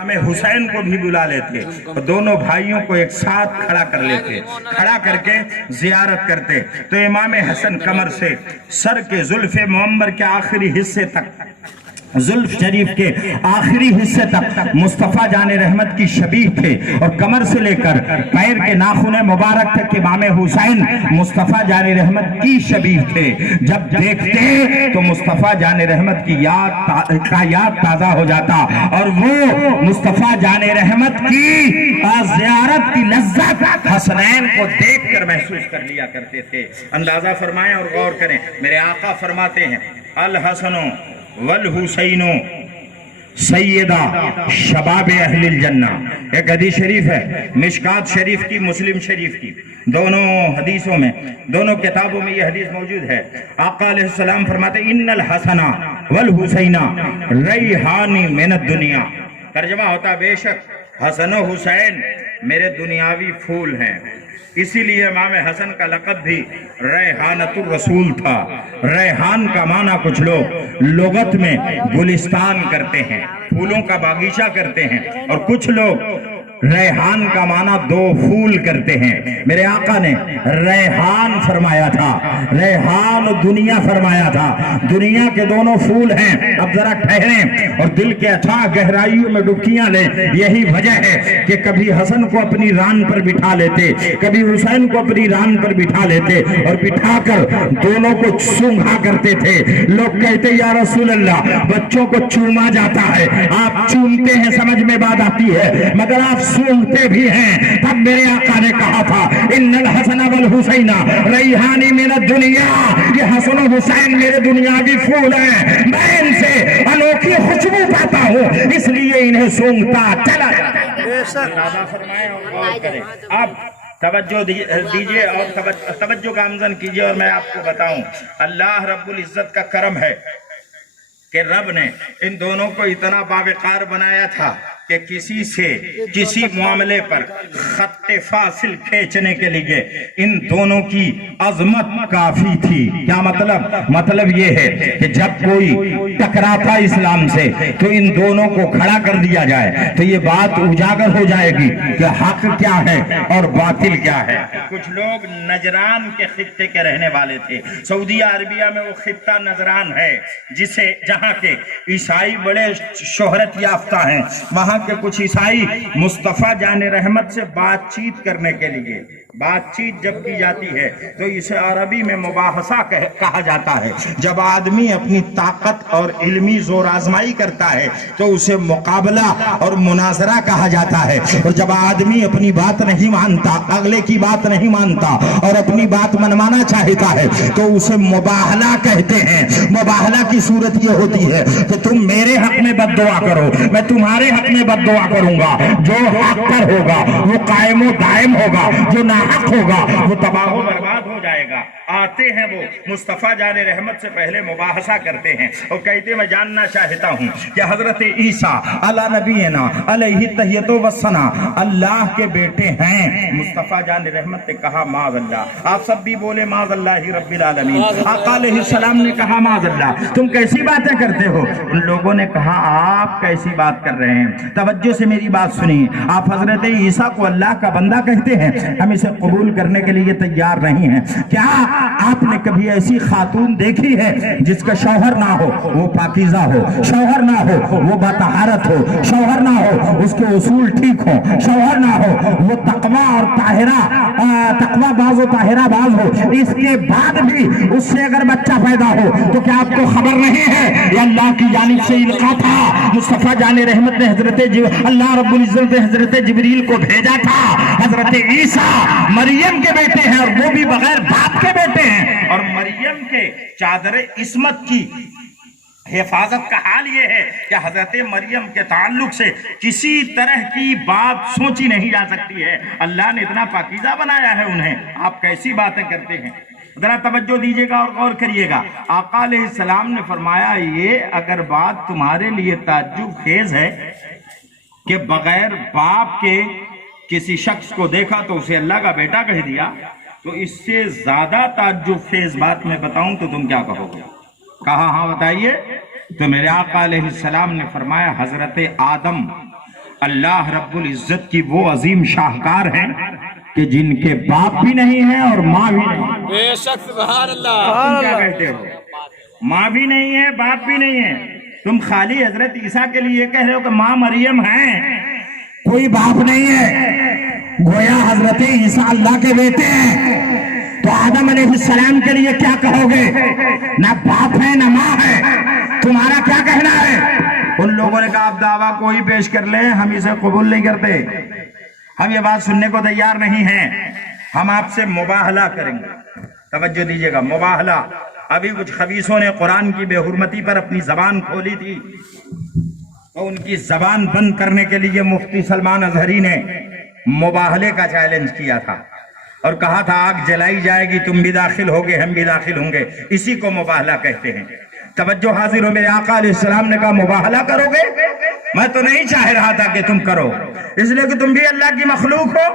امام حسین کو بھی بلا لیتے اور دونوں بھائیوں کو ایک ساتھ کھڑا کر لیتے، کھڑا کر کے زیارت کرتے تو امام حسن کمر سے سر کے زلف معمر کے آخری حصے تک، زلف شریف کے آخری حصے تک مصطفیٰ جان رحمت کی شبیہ تھے، اور کمر سے لے کر پیر کے ناخن مبارک تک امام حسین مصطفیٰ جان رحمت کی شبیہ تھے۔ جب دیکھتے تو مصطفیٰ جان رحمت کی یاد تازہ ہو جاتا، اور وہ مصطفیٰ جان رحمت کی زیارت کی لذت حسنین کو دیکھ کر محسوس کر لیا کرتے تھے۔ اندازہ فرمائیں اور غور کریں، میرے آقا فرماتے ہیں الحسن والحسین سیدہ شباب اہل الجنہ۔ ایک حدیث شریف ہے مشکات شریف کی، مسلم شریف کی، دونوں حدیثوں میں، دونوں کتابوں میں یہ حدیث موجود ہے۔ آقا علیہ السلام فرماتے ان الحسن والحسین ریحان من الدنیا، ترجمہ ہوتا بے شک حسن و حسین میرے دنیاوی پھول ہیں۔ اسی لیے امام حسن کا لقب بھی ریحانۃ الرسول تھا۔ ریحان کا معنی کچھ لوگ لغت میں گلستان کرتے ہیں، پھولوں کا باغیچہ کرتے ہیں، اور کچھ لوگ ریحان کا معنی دو پھول کرتے ہیں۔ میرے آقا نے ریحان فرمایا تھا، ریحان دنیا فرمایا تھا، دنیا کے دونوں پھول ہیں۔ اب ذرا ٹھہریں اور دل کے اتھاہ گہرائیوں میں ڈبکیاں لیں۔ یہی وجہ ہے کہ کبھی حسن کو اپنی ران پر بٹھا لیتے، کبھی حسین کو اپنی ران پر بٹھا لیتے، اور بٹھا کر دونوں کو سونگھا کرتے تھے۔ لوگ کہتے یا رسول اللہ بچوں کو چوما جاتا ہے، آپ چومتے ہیں سمجھ میں بات آتی ہے، مگر آپ سونگتے بھی ہیں۔ تب میرے آقا نے کہا تھا ان الحسن والحسین ریحان من الدنیا، یہ حسن و حسین میرے دنیاوی پھول ہیں، میں ان سے انوکھی خوشبو پاتا ہوں، اس لیے انہیں سونگتا چلا جاتا۔ فرمائیں اور غور کریں۔ اب توجہ دیجئے اور توجہ گامزن کیجئے، اور میں آپ کو بتاؤں اللہ رب العزت کا کرم ہے کہ رب نے ان دونوں کو اتنا باوقار بنایا تھا کہ کسی سے کسی معاملے پر خط فاصل کھینچنے کے لیے ان دونوں کی عظمت کافی تھی۔ کیا مطلب یہ ہے کہ جب کوئی ٹکراتا اسلام سے تو ان دونوں کو کھڑا کر دیا جائے تو یہ بات اجاگر ہو جائے گی کہ حق کیا ہے اور باطل کیا ہے۔ کچھ لوگ نجران کے خطے کے رہنے والے تھے، سعودی عربیہ میں وہ خطہ نجران ہے جہاں کے عیسائی بڑے شہرت یافتہ ہیں۔ وہاں کہ کچھ عیسائی مصطفیٰ جان رحمت سے بات چیت کرنے کے لیے، بات چیت جب کی جاتی ہے تو اسے عربی میں مباحثہ کہا جاتا ہے۔ جب آدمی اپنی طاقت اور علمی زور آزمائی کرتا ہے تو اسے مقابلہ اور مناظرہ کہا جاتا ہے، اور جب آدمی اپنی بات نہیں مانتا، اگلے کی بات نہیں مانتا اور اپنی بات منوانا چاہتا ہے تو اسے مباہلہ کہتے ہیں۔ مباہلہ کی صورت یہ ہوتی ہے کہ تم میرے حق میں بد دعا کرو، میں تمہارے حق میں بد دعا کروں گا، جو حق پر ہوگا وہ قائم و دائم ہوگا، جو ناحق ہوگا وہ تباہ و برباد ہو جائے گا۔ آتے ہیں وہ مصطفیٰ جان رحمت سے پہلے مباحثہ کرتے ہیں اور کہتے میں جاننا چاہتا ہوں کہ حضرت عیسیٰ علی نبینا علیہ التحیۃ والثناء اللہ کے بیٹے ہیں؟ مصطفیٰ جان رحمت نے کہا معاذ اللہ۔ آپ سب بھی بولے معاذ اللہ رب العالمین۔ آقا علیہ السلام نے کہا معاذ اللہ، تم کیسی باتیں کرتے ہو؟ ان لوگوں نے کہا آپ کیسی بات کر رہے ہیں؟ توجہ سے میری بات سنیے، آپ حضرت عیسیٰ کو اللہ کا بندہ کہتے ہیں، ہم اسے قبول کرنے کے لیے تیار نہیں ہیں۔ کیا آپ نے کبھی ایسی خاتون دیکھی ہے جس کا شوہر نہ ہو وہ پاکیزہ ہو، شوہر نہ ہو وہ بطہارت ہو، شوہر نہ ہو اس کے اصول ٹھیک ہو، شوہر نہ ہو وہ تقوی اور تقوی باز و طاہرہ باز ہو، اس کے بعد بھی اس سے اگر بچہ پیدا ہو تو کیا آپ کو خبر نہیں ہے یہ اللہ کی جانب سے القاء تھا؟ مصطفیٰ جان رحمت نے اللہ رب العزت نے حضرت جبریل کو بھیجا تھا۔ حضرت عیسیٰ مریم کے بیٹے ہیں اور وہ بھی بغیر باپ کے بیٹے ہیں، اور مریم کے چادر عصمت کی حفاظت کا حال یہ ہے کہ حضرت مریم کے تعلق سے کسی طرح کی بات سوچی نہیں جا سکتی ہے۔ اللہ نے اتنا پاکیزہ بنایا ہے انہیں، آپ کیسی باتیں کرتے ہیں؟ ذرا توجہ دیجئے گا اور غور کریے گا۔ آقا علیہ السلام نے فرمایا یہ اگر بات تمہارے لیے تعجب خیز ہے کہ بغیر باپ کے کسی شخص کو دیکھا تو اسے اللہ کا بیٹا کہہ دیا، تو اس سے زیادہ تعجب خیز بات میں بتاؤں تو تم کیا کہو گے؟ کہا ہاں بتائیے۔ تو میرے آقا علیہ السلام نے فرمایا حضرت آدم اللہ رب العزت کی وہ عظیم شاہکار ہیں کہ جن کے باپ بھی نہیں ہیں اور ماں بھی نہیں. بے شک سبحان اللہ. تم کیا کہتے ہو؟ ماں بھی نہیں ہے باپ بھی نہیں ہے. تم خالی حضرت عیسیٰ کے لیے کہہ رہے ہو کہ ماں مریم ہیں, کوئی باپ نہیں ہے. گویا حضرت عیسیٰ اللہ کے بیٹے ہیں, تو آدم علیہ السلام کے لیے کیا کہو گے؟ نہ باپ ہے نہ ماں ہے, تمہارا کیا کہنا ہے؟ ان لوگوں نے کہا آپ دعویٰ کوئی پیش کر لیں, ہم اسے قبول نہیں کرتے, ہم یہ بات سننے کو تیار نہیں ہیں, ہم آپ سے مباہلہ کریں گے. توجہ دیجئے گا, مباہلہ. ابھی کچھ خبیثوں نے قرآن کی بے حرمتی پر اپنی زبان کھولی تھی, تو ان کی زبان بند کرنے کے لیے مفتی سلمان اظہری نے مباہلے کا چیلنج کیا تھا اور کہا تھا آگ جلائی جائے گی, تم بھی داخل ہوگے ہم بھی داخل ہوں گے. اسی کو مباہلہ کہتے ہیں. توجہ حاضر ہو, میرے آقا علیہ السلام نے کہا مباہلہ کرو گے؟ میں تو نہیں چاہ رہا تھا کہ تم کرو, اس لیے کہ تم بھی اللہ کی مخلوق ہو,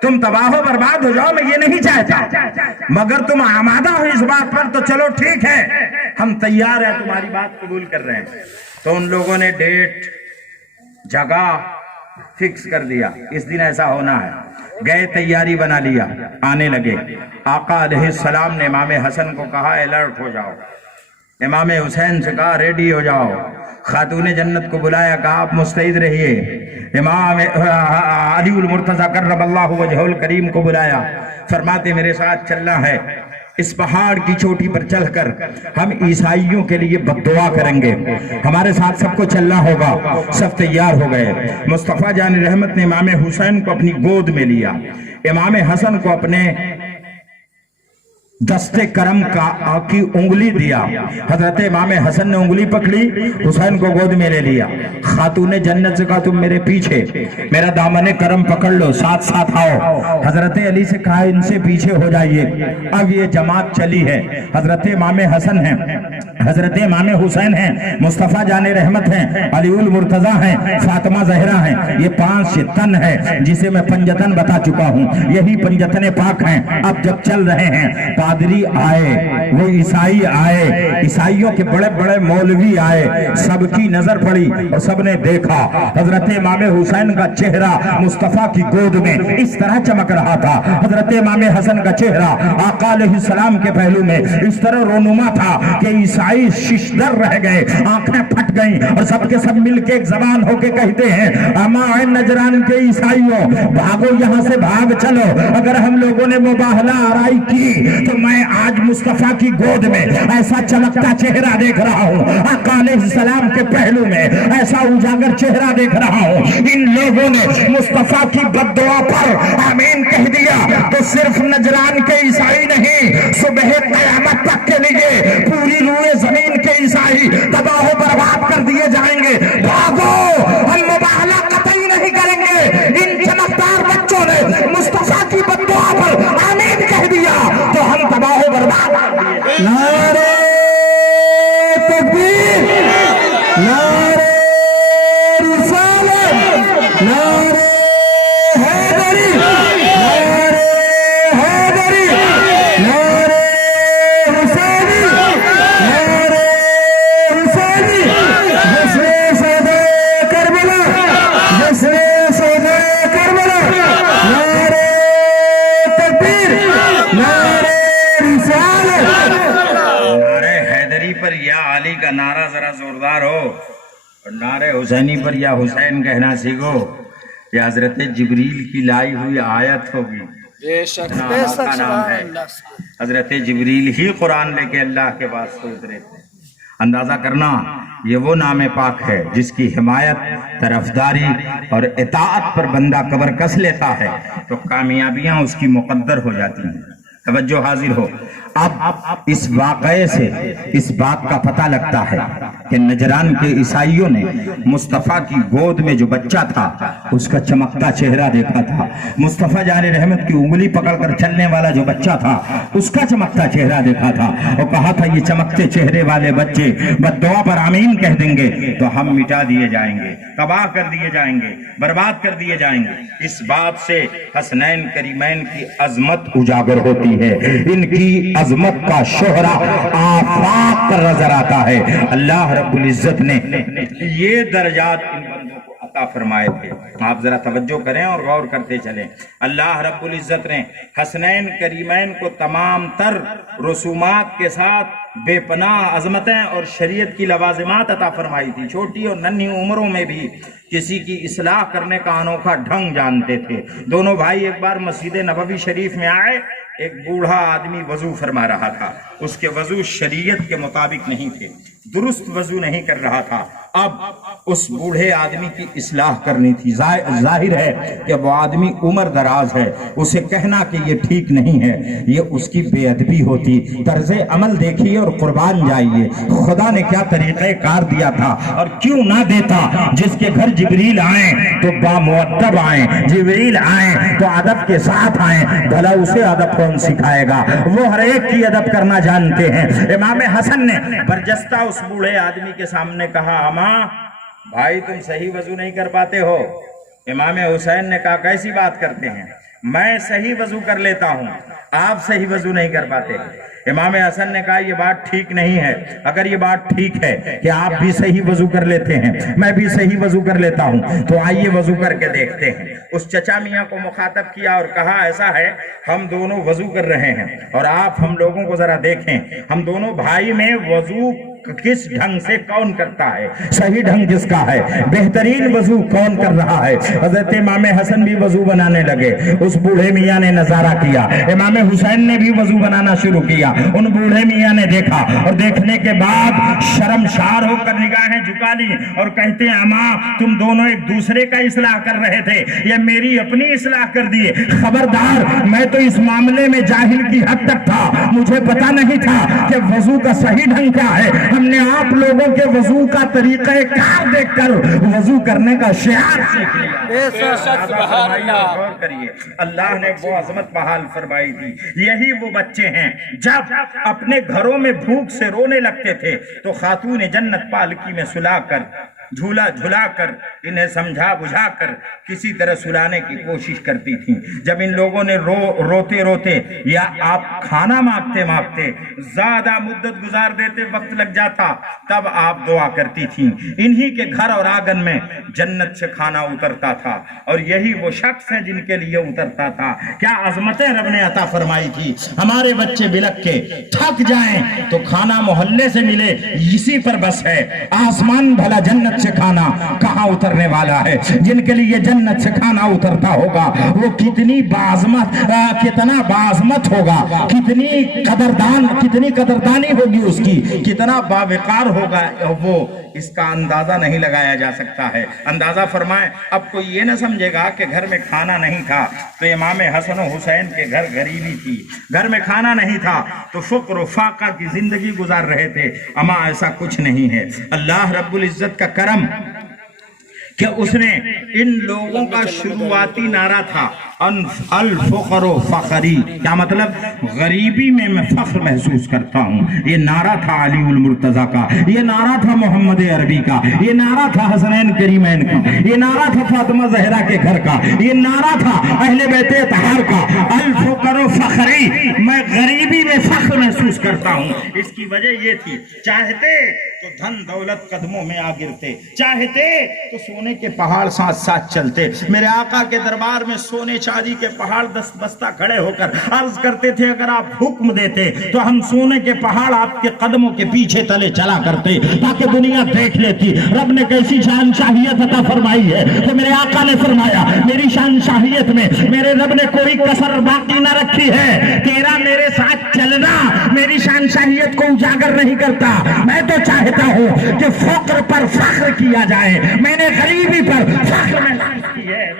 تم تباہ و برباد ہو جاؤ, میں یہ نہیں چاہتا, مگر تم آمادہ ہو اس بات پر تو چلو ٹھیک ہے, ہم تیار ہیں, تمہاری بات قبول کر رہے ہیں. تو ان لوگوں نے ڈیٹ جگہ فکس کر دیا, اس دن ایسا ہونا ہے. گئے, تیاری بنا لیا, آنے لگے. آقا علیہ السلام نے امام حسن کو کہا الرٹ ہو جاؤ, امام حسین سے کہا ریڈی ہو جاؤ, خاتون جنت کو بلایا, کہا آپ مستعد رہیے. امام علی المرتضی کرم اللہ وجہہ الکریم کو بلایا, فرماتے میرے ساتھ چلنا ہے, اس پہاڑ کی چوٹی پر چل کر ہم عیسائیوں کے لیے بددعا کریں گے, ہمارے ساتھ سب کو چلنا ہوگا. سب تیار ہو گئے. مصطفیٰ جان رحمت نے امام حسین کو اپنی گود میں لیا, امام حسن کو اپنے دستے کرم کی انگلی دیا. حضرت امام حسن نے انگلی پکڑی, حسین کو گود میں لے لیا. خاتون جنت سے کہا تم میرے پیچھے, میرا دامن کرم پکڑ لو, ساتھ ساتھ آؤ. حضرت علی سے کہا ان سے پیچھے ہو جائیے. اب یہ جماعت چلی ہے, حضرت امام حسن ہیں, حضرت امام حسین ہیں, مصطفیٰ جان رحمت ہیں, علی المرتضی ہیں, فاطمہ زہرا ہیں. یہ 5 تن ہے جسے میں پنجتن بتا چکا ہوں, یہی پنجتن پاک ہیں. اب جب چل رہے ہیں, پادری آئے, وہ عیسائی آئے, عیسائیوں کے بڑے بڑے مولوی آئے, سب کی نظر پڑی اور سب نے دیکھا حضرت امام حسین کا چہرہ مصطفیٰ کی گود میں اس طرح چمک رہا تھا. حضرت امام حسن کا چہرہ آقا علیہ السلام کے پہلو میں اس طرح رونما تھا کہ عیسائی ششدر رہ گئے, آنکھیں پھٹ گئیں, اور سب کے سب مل کے ایک زبان ہو کے کہتے ہیں اما نجران کے عیسائیوں بھاگو یہاں سے, بھاگ چلو. اگر ہم لوگوں نے مباہلہ آرائی کی تو میں آج مصطفیٰ کی گود میں ایسا چمکتا چہرہ دیکھ رہا ہوں, آقا علیہ السلام کے پہلو میں ایسا اجاگر چہرہ دیکھ رہا ہوں. ان لوگوں نے مصطفیٰ کی بددعا پر آمین کہہ دیا تو صرف نجران کے عیسائی نہیں, صبح قیامت تک کے لیے پوری روئے زمین کے عیسائی تباہ و برباد کر دیے جائیں گے. بھاگو, ہم مباہلہ قطعی نہیں کریں گے. ان چمکدار بچوں نے مصطفیٰ کی بددعا پر آمین کہہ دیا تو ہم تباہ و برباد. نعرہ تکبیر, نعرہ رسالت, نعرہ حیدری, نعرہ حیدری, نعرہ حسینی, نعرہ حسینی, جسر سیدہ کربلا, جسر سیدہ کربلا, نعرہ تکبیر, نعرہ رسالت. نعرہ حیدری پر یا علی کا نعرہ ذرا زوردار ہو, اور نعرہ حسینی پر یا حسین کہنا سیکھو. یہ حضرت جبریل کی لائی ہوئی آیت ہوگی. بے شک کا نام ہے. حضرت جبریل ہی قرآن لے کے اللہ کے پاس سے اترے تھے. اندازہ کرنا, یہ وہ نام پاک ہے جس کی حمایت, طرفداری اور اطاعت پر بندہ قبر کس لیتا ہے تو کامیابیاں اس کی مقدر ہو جاتی ہیں. توجہ حاضر ہو. اب اس واقعے سے اس بات کا پتہ لگتا ہے کہ نجران کے عیسائیوں نے مصطفیٰ کی گود میں جو بچہ تھا اس کا چمکتا چہرہ دیکھا تھا. مصطفیٰ جان رحمت کی انگلی پکڑ کر چلنے والا جو بچہ تھا اس کا چمکتا چہرہ دیکھا تھا, اور کہا تھا یہ چمکتے چہرے والے بچے بددعا پر آمین کہہ دیں گے تو ہم مٹا دیے جائیں گے, تباہ کر دیے جائیں گے, برباد کر دیے جائیں گے. اس بات سے حسنین کریمین کی عظمت اجاگر ہوتی ہے, ان کی عظمت کا شہرہ آفاق پر نظر آتا ہے. اللہ رب العزت نے یہ درجات ان بندوں کو عطا فرمائے تھے۔ آپ ذرا توجہ کریں اور غور کرتے چلیں۔ اللہ رب العزت نے حسنین کریمین کو تمام تر رسومات کے ساتھ بے پناہ عظمتیں اور شریعت کی لوازمات عطا فرمائی تھی۔ چھوٹی اور ننھی عمروں میں بھی کسی کی اصلاح کرنے کا انوکھا ڈھنگ جانتے تھے۔ دونوں بھائی ایک بار مسجد نبوی شریف میں آئے، ایک بوڑھا آدمی وضو فرما رہا تھا، اس کے وضو شریعت کے مطابق نہیں تھے، درست وضو نہیں کر رہا تھا۔ اب اس بوڑھے آدمی کی اصلاح کرنی تھی۔ ظاہر ہے کہ وہ آدمی عمر دراز ہے، اسے کہنا کہ یہ ٹھیک نہیں ہے یہ اس کی بے ادبی ہوتی۔ طرز عمل دیکھیے اور قربان جائیے، خدا نے کیا طریقہ کار دیا تھا اور کیوں نہ دیتا۔ جس کے گھر جبریل آئیں تو بامؤدب آئیں، جبریل آئیں تو ادب کے ساتھ آئیں، بھلا اسے ادب کون سکھائے گا؟ وہ ہر ایک کی ادب کرنا جانتے ہیں۔ امام حسن نے برجستہ اس بوڑھے آدمی کے سامنے کہا، اماں بھائی تم صحیح وضو نہیں کر پاتے ہو۔ امام حسین نے کہا کیسی بات کرتے ہیں، میں صحیح وضو کر لیتا ہوں، آپ صحیح وضو نہیں کر پاتے۔ امام حسن نے کہا یہ بات ٹھیک نہیں ہے، اگر یہ بات ٹھیک ہے کہ آپ بھی صحیح وضو کر لیتے ہیں، میں بھی صحیح وضو کر لیتا ہوں، تو آئیے وضو کر کے دیکھتے ہیں۔ اس چچا میاں کو مخاطب کیا اور کہا ایسا ہے ہم دونوں وضو کر رہے ہیں اور آپ ہم لوگوں کو ذرا دیکھیں، ہم دونوں بھائی میں وضو کس ڈھنگ سے کون کرتا ہے، صحیح ڈھنگ کس کا ہے، بہترین وضو کون کر رہا ہے۔ حضرت امام حسن بھی وضو بنانے لگے، اس بوڑھے میاں نے نظارہ کیا، امام حسین نے بھی وضو بنانا شروع کیا۔ ان بوڑھے میاں نے دیکھا اور دیکھنے کے بعد شرمشار ہو کر نگاہیں جھکا لی اور کہتے ہیں اماں تم دونوں ایک دوسرے کا اصلاح کر رہے تھے یا میری اپنی اصلاح کر دیے؟ خبردار، میں تو اس معاملے میں جاہل کی حد تک تھا، مجھے پتا نہیں تھا کہ وضو کا صحیح ڈھنگ کیا ہے۔ ہم نے آپ لوگوں کے وضو کا طریقہ کار دیکھ کر وضو کرنے کا شعار سیکھ لیا۔ بے شک سبحان اللہ۔ غور کریے، اللہ نے وہ عظمت بحال فرمائی تھی۔ یہی وہ بچے ہیں جب اپنے گھروں میں بھوک سے رونے لگتے تھے تو خاتون جنت پالکی میں سلا کر جھولا جھلا کر انہیں سمجھا بجھا کر کسی طرح سلانے کی کوشش کرتی تھیں۔ جب ان لوگوں نے روتے روتے یا آپ کھانا مانگتے مانگتے زیادہ مدت گزار دیتے، وقت لگ جاتا، تب آپ دعا کرتی تھیں۔ انہی کے گھر اور آنگن میں جنت سے کھانا اترتا تھا اور یہی وہ شخص ہیں جن کے لیے اترتا تھا۔ کیا عظمتیں رب نے عطا فرمائی تھی۔ ہمارے بچے بلک کے تھک جائیں تو کھانا محلے سے ملے اسی پر بس ہے، آسمان بھلا جنت سے کھانا کہاں اترنے والا ہے؟ جن کے لیے جنت سے کھانا اترتا ہوگا وہ کتنی کتنا باعظمت ہوگا، کتنی قدردانی ہوگی اس کی، کتنا باوقار ہوگا وہ، اس کا اندازہ نہیں لگایا جا سکتا ہے۔ اندازہ فرمائیں، اب کوئی یہ نہ سمجھے گا کہ گھر میں کھانا نہیں تھا تو امام حسن و حسین کے گھر غریبی تھی، گھر میں کھانا نہیں تھا تو فقر و فاقہ کی زندگی گزار رہے تھے۔ اما ایسا کچھ نہیں ہے۔ اللہ رب العزت کا کرم کہ اس نے ان لوگوں کا شروعاتی نعرہ تھا الفقر و فخری، کیا مطلب؟ غریبی میں میں فخر محسوس کرتا ہوں۔ یہ نعرہ تھا علی المرتضی کا، یہ نعرہ تھا محمد عربی کا، یہ نعرہ تھا حسنین کریمین کا، یہ نعرہ تھا فاطمہ زہرا کے گھر کا، یہ نعرہ تھا اہل بیت اطہار کا، الفقر و فخری، میں غریبی میں فخر محسوس کرتا ہوں۔ اس کی وجہ یہ تھی، چاہتے تو دھن دولت قدموں میں آ گرتے، چاہتے تو سونے کے پہاڑ ساتھ ساتھ چلتے۔ میرے آقا کے دربار میں سونے چاندی کے پہاڑ دست بستہ کھڑے ہو کر عرض کرتے تھے اگر آپ حکم دیتے تو ہم سونے کے پہاڑ آپ کے قدموں کے پیچھے تلے چلا کرتے تاکہ دنیا دیکھ لیتی رب نے کیسی شہنشاہیت عطا فرمائی ہے۔ تو میرے آقا نے فرمایا میری شہنشاہیت میں میرے رب نے کوئی کسر باقی نہ رکھی ہے، تیرا میرے ساتھ چلنا میری شہنشاہیت کو اجاگر نہیں کرتا۔ میں تو چاہتا ہوں کہ فقر پر فخر کیا جائے، میں نے غریبی پر فخر محسوس کی ہے۔